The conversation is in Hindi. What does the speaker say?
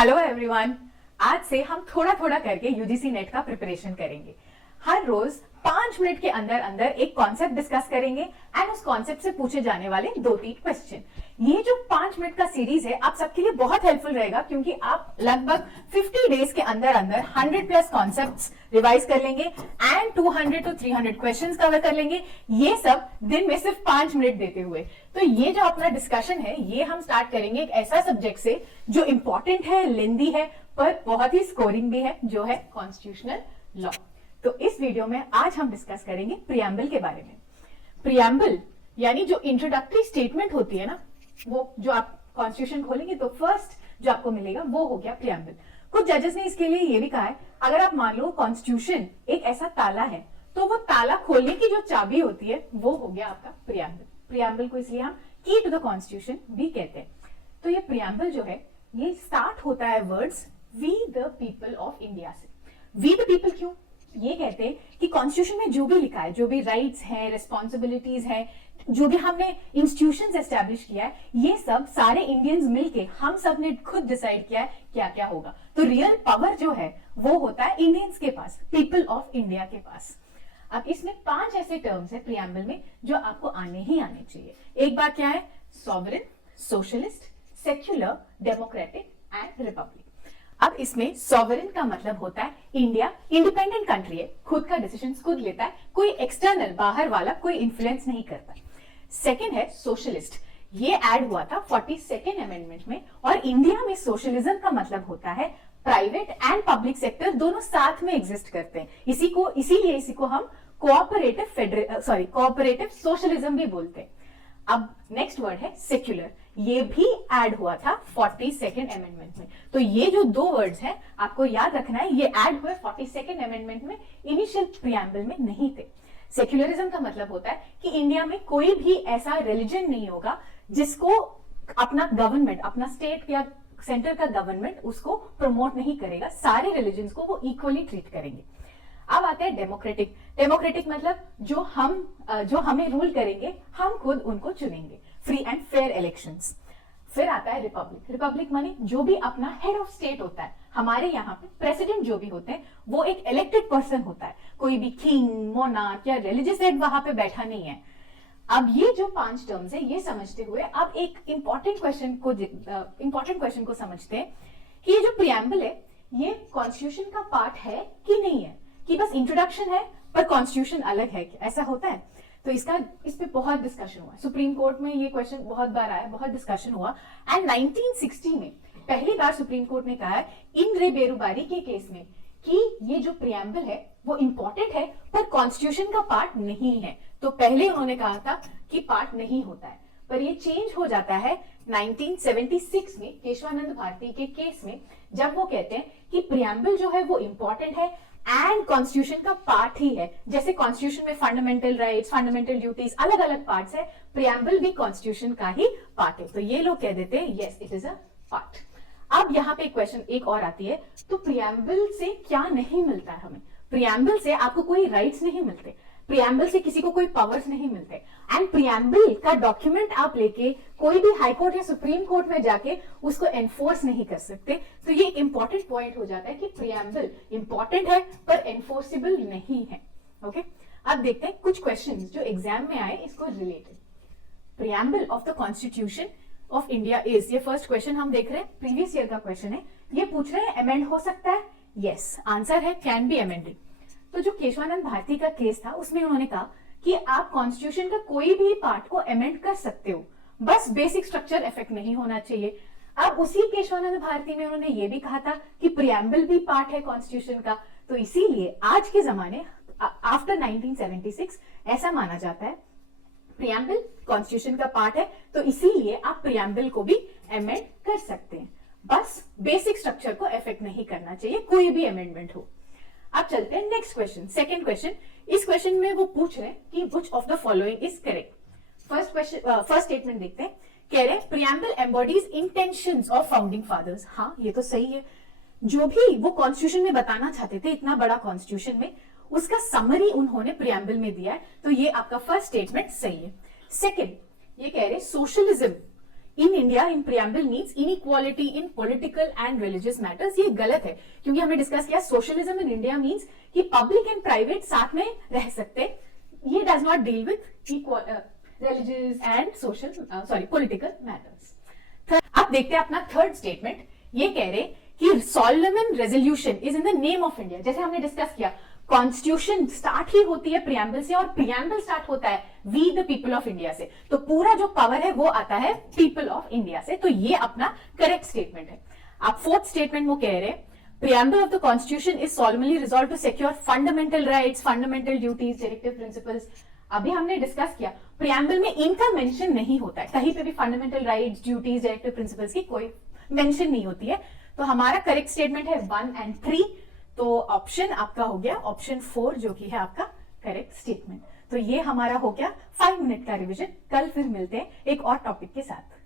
Hello everyone. आज से हम थोड़ा थोड़ा करके यूजीसी नेट का प्रिपरेशन करेंगे। हर रोज 5 मिनट के अंदर अंदर एक कॉन्सेप्ट डिस्कस करेंगे एंड उस कॉन्सेप्ट से पूछे जाने वाले 2-3 क्वेश्चन। ये जो 5 मिनट का सीरीज है आप सबके लिए बहुत हेल्पफुल रहेगा, क्योंकि आप लगभग 50 डेज के अंदर अंदर 100+ कॉन्सेप्ट्स रिवाइज कर लेंगे एंड 200 to 300 क्वेश्चंस कवर कर लेंगे, ये सब दिन में सिर्फ 5 मिनट देते हुए। तो ये जो अपना डिस्कशन है ये हम स्टार्ट करेंगे एक ऐसा सब्जेक्ट से जो इंपॉर्टेंट है, लेंदी है, पर बहुत ही स्कोरिंग भी है, जो है कॉन्स्टिट्यूशनल लॉ। तो इस वीडियो में आज हम डिस्कस करेंगे प्रियम्बल के बारे में। प्रियम्बल यानी जो इंट्रोडक्टरी स्टेटमेंट होती है ना, वो जो आप कॉन्स्टिट्यूशन खोलेंगे तो फर्स्ट जो आपको मिलेगा वो हो गया प्रियम्बल। कुछ जजेस ने इसके लिए ये भी कहा है, अगर आप मान लो कॉन्स्टिट्यूशन एक ऐसा ताला है तो वो ताला खोलने की जो चाबी होती है वो हो गया आपका प्रियम्बल। प्रियम्बल को इसलिए हम की टू द कॉन्स्टिट्यूशन भी कहते हैं। तो ये प्रियम्बल जो है ये स्टार्ट होता है words we the people of India से। वी द पीपल क्यों? ये कहते हैं कि कॉन्स्टिट्यूशन में जो भी लिखा है, जो भी राइट्स हैं, रिस्पॉन्सिबिलिटीज हैं, जो भी हमने इंस्टीट्यूशंस एस्टैब्लिश किया है, ये सब सारे इंडियंस मिलके हम सब ने खुद डिसाइड किया है क्या क्या होगा। तो रियल पावर जो है वो होता है इंडियंस के पास, पीपल ऑफ इंडिया के पास। अब इसमें 5 ऐसे टर्म्स है प्रियम्बल में जो आपको आने ही आने चाहिए। एक बात क्या है? Sovereign, socialist, secular, democratic and Republic. अब इसमें सॉवरेन का मतलब होता है इंडिया इंडिपेंडेंट कंट्री है, खुद का डिसीजन खुद लेता है, कोई एक्सटर्नल बाहर वाला कोई इन्फ्लुएंस नहीं करता। सेकंड है सोशलिस्ट, ये ऐड हुआ था 42nd अमेंडमेंट में, और इंडिया में सोशलिज्म का मतलब होता है प्राइवेट एंड पब्लिक सेक्टर दोनों साथ में एग्जिस्ट करते हैं। इसीलिए इसी को हम कोऑपरेटिव सोशलिज्म भी बोलते हैं। अब नेक्स्ट वर्ड है सेक्युलर, ये भी ऐड हुआ था 42nd अमेंडमेंट में। तो ये जो 2 वर्ड्स हैं आपको याद रखना है, ये ऐड हुए 42nd अमेंडमेंट में, इनिशियल प्रियम्बल में नहीं थे। सेक्युलरिज्म का मतलब होता है कि इंडिया में कोई भी ऐसा रिलीजन नहीं होगा जिसको अपना गवर्नमेंट, अपना स्टेट या सेंटर का गवर्नमेंट उसको प्रमोट नहीं करेगा, सारे रिलीजन्स को वो इक्वली ट्रीट करेंगे। अब आते हैं डेमोक्रेटिक। डेमोक्रेटिक मतलब जो हमें रूल करेंगे हम खुद उनको चुनेंगे, फ्री एंड फेयर इलेक्शंस। फिर आता है रिपब्लिक। रिपब्लिक माने जो भी अपना हेड ऑफ स्टेट होता है, हमारे यहाँ पे प्रेसिडेंट जो भी होते हैं वो एक इलेक्टेड पर्सन होता है, कोई भी किंग, मोनार्क या रिलीजियस हेड वहां पे बैठा नहीं है। अब ये जो 5 टर्म्स है ये समझते हुए अब एक इंपॉर्टेंट क्वेश्चन को समझते हैं कि ये जो प्रियम्बल है ये कॉन्स्टिट्यूशन का पार्ट है कि नहीं है, कि बस इंट्रोडक्शन है पर कॉन्स्टिट्यूशन अलग है, ऐसा होता है? तो इस पे बहुत डिस्कशन हुआ, सुप्रीम कोर्ट में ये क्वेश्चन बहुत बार आया, बहुत डिस्कशन हुआ एंड 1960 में पहली बार सुप्रीम कोर्ट ने कहा इन रे बेरुबारी के केस में कि ये जो प्रियम्बल है वो इंपॉर्टेंट है पर कॉन्स्टिट्यूशन का पार्ट नहीं है। तो पहले उन्होंने कहा था कि पार्ट नहीं होता है, पर ये चेंज हो जाता है 1976 में केशवानंद भारती के केस में, जब वो कहते हैं कि प्रियम्बल जो है वो इंपॉर्टेंट है एंड कॉन्स्टिट्यूशन का पार्ट ही है। जैसे कॉन्स्टिट्यूशन में फंडामेंटल राइट्स, फंडामेंटल ड्यूटीज अलग अलग पार्ट्स है, प्रियम्बल भी कॉन्स्टिट्यूशन का ही पार्ट है। तो ये लोग कह देते हैं yes it is a part. अब यहाँ पे क्वेश्चन एक और आती है, तो प्रियम्बल से क्या नहीं मिलता है हमें? प्रियम्बल से आपको कोई राइट्स नहीं मिलते, प्रियम्बल से किसी को कोई पावर्स नहीं मिलते, एंड प्रियम्बल का डॉक्यूमेंट आप लेके कोई भी हाई कोर्ट या सुप्रीम कोर्ट में जाके उसको एनफोर्स नहीं कर सकते। तो ये एक इंपॉर्टेंट पॉइंट हो जाता है कि प्रियम्बल इंपॉर्टेंट है पर एनफोर्सेबल नहीं है। ओके, अब देखते हैं कुछ क्वेश्चंस जो एग्जाम में आए इसको related. Preamble of the constitution of India is, ये फर्स्ट क्वेश्चन हम देख रहे हैं, प्रीवियस ईयर का क्वेश्चन है। ये पूछ रहे हैं अमेंड हो सकता है? यस, आंसर है कैन बी अमेंडेड। तो जो केशवानंद भारती का केस था उसमें उन्होंने कहा कि आप कॉन्स्टिट्यूशन का कोई भी पार्ट को अमेंड कर सकते हो, बस बेसिक स्ट्रक्चर इफेक्ट नहीं होना चाहिए। अब उसी केशवानंद भारती में उन्होंने ये भी कहा था कि प्रियम्बल भी पार्ट है कॉन्स्टिट्यूशन का। तो इसीलिए आज के जमाने आफ्टर 1976 ऐसा माना जाता है प्रियम्बल कॉन्स्टिट्यूशन का पार्ट है, तो इसीलिए आप प्रियम्बल को भी अमेंड कर सकते हैं, बस बेसिक स्ट्रक्चर को इफेक्ट नहीं करना चाहिए कोई भी अमेंडमेंट हो। अब चलते हैं नेक्स्ट क्वेश्चन, सेकंड क्वेश्चन। इस क्वेश्चन में वो पूछ रहे हैं कि which of the following is correct. First statement देखते हैं, कह रहे हैं preamble embodies intentions of founding fathers. हाँ, ये तो सही है, जो भी वो कॉन्स्टिट्यूशन में बताना चाहते थे इतना बड़ा कॉन्स्टिट्यूशन में, उसका समरी उन्होंने प्रियम्बल में दिया है। तो ये आपका फर्स्ट स्टेटमेंट सही है। सेकंड, ये कह रहे socialism in India in preamble means inequality in political and religious matters. ये गलत है, क्योंकि हमने डिस्कस किया सोशलिज्म इन इंडिया मीन्स कि पब्लिक एंड प्राइवेट साथ में रह सकते। ये does not deal with religious and social political matters. अब देखते हैं अपना थर्ड स्टेटमेंट। ये कह रहे कि Solomon resolution is in the name of India. जैसे हमने डिस्कस किया, कॉन्स्टिट्यूशन स्टार्ट ही होती है प्रियम्बल से, और प्रियम्बल स्टार्ट होता है we the people of India से। तो पूरा जो पावर है वो आता है पीपल ऑफ इंडिया से। तो ये अपना करेक्ट स्टेटमेंट है। अब फोर्थ स्टेटमेंट वो कह रहे preamble of the constitution is solemnly resolve to secure fundamental rights, fundamental duties, directive principles. अभी हमने डिस्कस किया प्रियम्बल में इनका मेंशन नहीं होता है, कहीं पे भी fundamental rights, duties, directive principles की कोई मेंशन नहीं होती है। तो हमारा करेक्ट स्टेटमेंट है 1 एंड 3। तो ऑप्शन आपका हो गया ऑप्शन 4, जो कि है आपका करेक्ट स्टेटमेंट। तो ये हमारा हो गया 5 मिनट का रिवीजन। कल फिर मिलते हैं एक और टॉपिक के साथ।